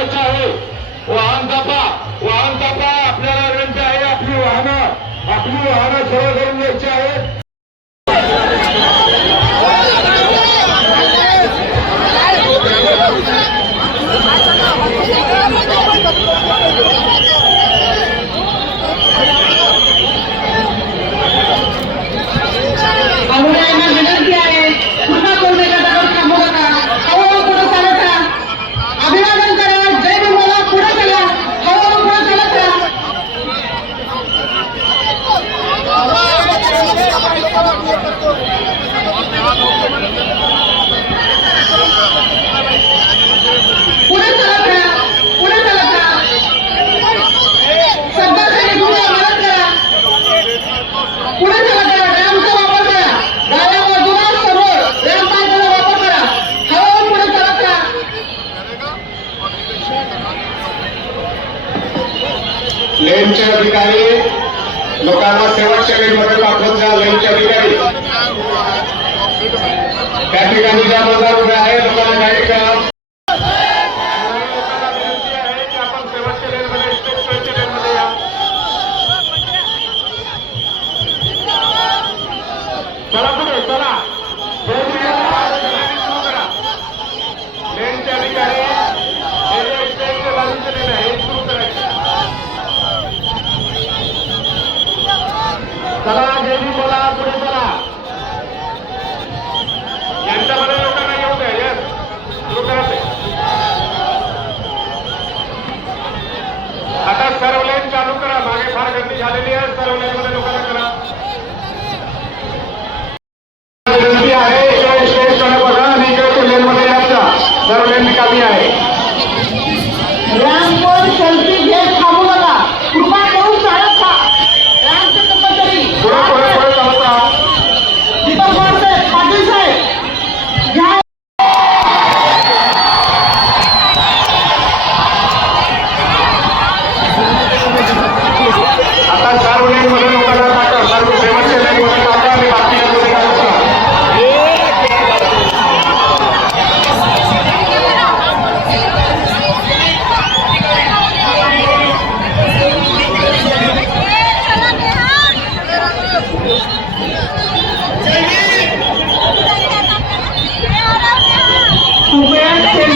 महत्वाचं आहे हो. वाहन तपा वाहन तपा आपल्याला आहे आपली वाहनं आपली वाहनं सर्व करून घ्यायची आहेत. लेनचे अधिकारी लोकांना शेवटच्या वेळीमध्ये पाठवत जा लेनचे अधिकारी. त्या ठिकाणी ज्या তারা